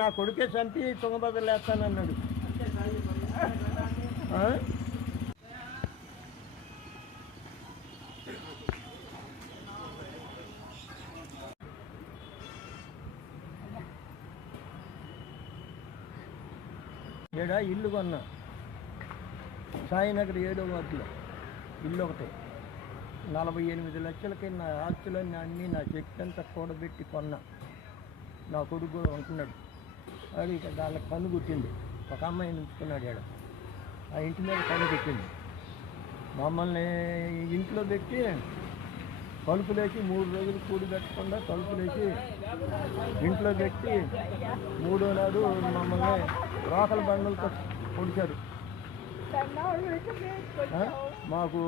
నా కొడుకే చంపి తుంగభద్రలు వేస్తానన్నాడు. ఏడా ఇల్లు కొన్నా, సాయినగర్ 7వ వార్డులో ఇల్లు ఒకటే. 48 లక్షలకి నా ఆస్తులన్నీ అన్నీ నా చెక్ అంతా కూడబెట్టి కొన్నా. నా కొడుకు ఉంటున్నాడు. అది దానికి కన్ను కుట్టింది. ఒక అమ్మాయిని ఉంచుకున్నాడు. ఏడ ఆ ఇంటి మీద కన్ను పెట్టింది. మమ్మల్ని ఇంట్లో పెట్టి తలుపులేసి 3 రోజులు కూడి పెట్టకుండా తలుపులేసి ఇంట్లో పెట్టి 3వ నాడు మమ్మల్ని రోకల బండలతో పొడిచారు. మాకు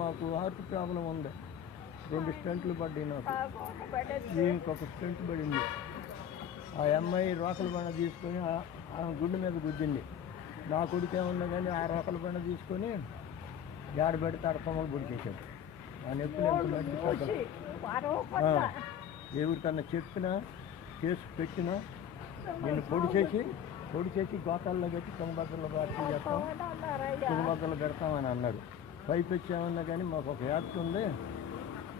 మాకు హార్ట్ ప్రాబ్లం ఉంది. 2 స్టెంట్లు పడ్డాయి నాకు. ఇంకొక స్టెంట్ పడింది. ఆ అమ్మాయి రోకల బండ తీసుకొని ఆ గుండె మీద గుద్దింది. నా కొడుకు ఏమన్నా కానీ ఆ రోకల బండ తీసుకొని జాడ పెడితే అడపమ్మలు పొడిచేసాడు. ఆ నొప్పులు ఎంత ఎవరికన్నా చెప్పినా కేసు పెట్టినా నేను పొడిచేసి గోతాల్లో పెట్టి తుంగభద్రలో పార్టీ చేస్తాం, తుంగభద్రలో పెడతామని అన్నాడు. పైపెచ్చి ఏమన్నా కానీ మాకు ఒక యాక్ట్ ఉంది,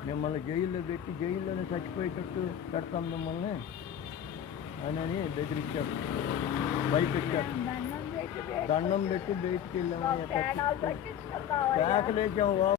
మిమ్మల్ని జైల్లో పెట్టి జైల్లోనే చచ్చిపోయేటట్టు పెడతాం మిమ్మల్ని అని బెదిరించారు. భయపెట్టారు. దండం పెట్టి బయటికి వెళ్ళాము. కేకలేసాము.